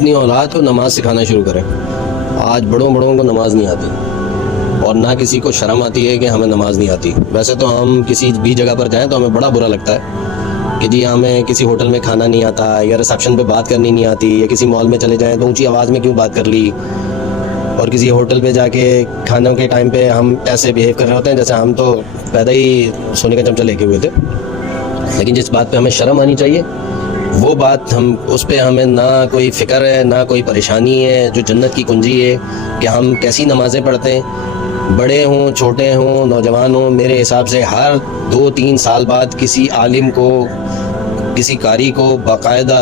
اپنی اولاد کو نماز سکھانا شروع کریں. آج بڑوں کو نماز نہیں آتی اور نہ کسی کو شرم آتی ہے کہ ہمیں نماز نہیں آتی. ویسے تو ہم کسی بھی جگہ پر جائیں تو ہمیں بڑا برا لگتا ہے کہ جی ہمیں کسی ہوٹل میں کھانا نہیں آتا, یا ریسیپشن پہ بات کرنی نہیں آتی, یا کسی مال میں چلے جائیں تو اونچی آواز میں کیوں بات کر لی, اور کسی ہوٹل پہ جا کے کھانے کے ٹائم پہ ہم ایسے بیہیو کر رہے ہوتے ہیں جیسے ہم تو پیدا ہی سونے کا چمچہ لے کے ہوئے تھے. لیکن جس بات پہ ہمیں شرم آنی چاہیے وہ بات اس پہ ہمیں نہ کوئی فکر ہے نہ کوئی پریشانی ہے. جو جنت کی کنجی ہے کہ ہم کیسی نمازیں پڑھتے ہیں, بڑے ہوں چھوٹے ہوں نوجوان ہوں, میرے حساب سے ہر 2-3 سال بعد کسی عالم کو کسی قاری کو باقاعدہ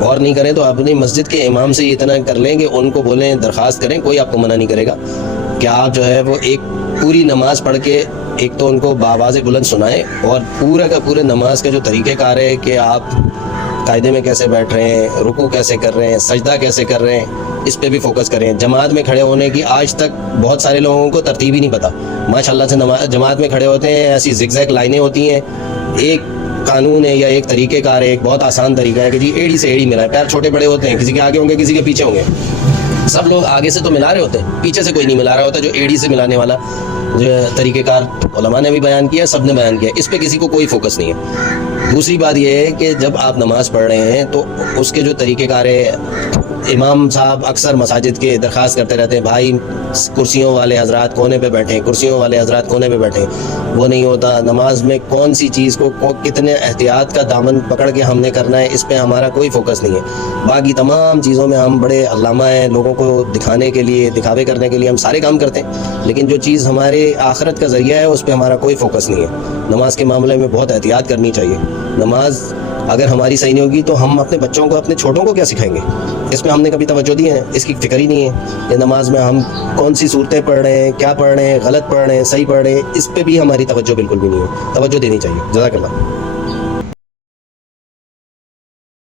غور نہیں کریں تو اپنی مسجد کے امام سے اتنا کر لیں کہ ان کو بولیں, درخواست کریں, کوئی آپ کو منع نہیں کرے گا کہ آپ جو ہے وہ ایک پوری نماز پڑھ کے ایک تو ان کو بآواز بلند سنائیں, اور پورا کا پورے نماز کا جو طریقہ کار ہے کہ آپ قاعدے میں کیسے بیٹھ رہے ہیں, رکوع کیسے کر رہے ہیں, سجدہ کیسے کر رہے ہیں, اس پہ بھی فوکس کریں. جماعت میں کھڑے ہونے کی آج تک بہت سارے لوگوں کو ترتیب ہی نہیں پتہ. ماشاءاللہ سے جماعت میں کھڑے ہوتے ہیں, ایسی زگ زیگ لائنیں ہوتی ہیں, ایک قانون ہے یا ایک طریقہ کار ہے, ایک بہت آسان طریقہ ہے کہ جی ایڑی سے ایڑی ملائیں. پیر چھوٹے بڑے ہوتے ہیں, کسی کے آگے ہوں گے کسی کے پیچھے ہوں گے, سب لوگ آگے سے تو ملا رہے ہوتے ہیں, پیچھے سے کوئی نہیں ملا رہا ہوتا. جو ایڑی سے ملانے والا جو طریقہ کار علماء نے بھی بیان کیا, سب نے بیان کیا, اس پہ کسی کو کوئی فوکس نہیں ہے. دوسری بات یہ ہے کہ جب آپ نماز پڑھ رہے ہیں تو اس کے جو طریقہ کار ہے, امام صاحب اکثر مساجد کے درخواست کرتے رہتے ہیں بھائی کرسیوں والے حضرات کونے پہ بیٹھیں, کرسیوں والے حضرات کونے پہ بیٹھیں. وہ نہیں ہوتا. نماز میں کون سی چیز کو کتنے احتیاط کا دامن پکڑ کے ہم نے کرنا ہے, اس پہ ہمارا کوئی فوکس نہیں ہے. باقی تمام چیزوں میں ہم بڑے علامہ ہیں, لوگوں کو دکھانے کے لیے دکھاوے کرنے کے لیے ہم سارے کام کرتے ہیں, لیکن جو چیز ہمارے آخرت کا ذریعہ ہے اس پہ ہمارا کوئی فوکس نہیں ہے. نماز کے معاملے میں بہت احتیاط کرنی چاہیے. نماز اگر ہماری صحیح نہیں ہوگی تو ہم اپنے بچوں کو اپنے چھوٹوں کو کیا سکھائیں گے؟ اس میں ہم نے کبھی توجہ دی ہے؟ اس کی فکر ہی نہیں ہے کہ نماز میں ہم کون سی صورتیں پڑھ رہے ہیں, کیا پڑھ رہے ہیں, غلط پڑھ رہے ہیں, صحیح پڑھ رہے ہیں, اس پہ بھی ہماری توجہ بالکل بھی نہیں ہے. توجہ دینی چاہیے. جزاک اللہ.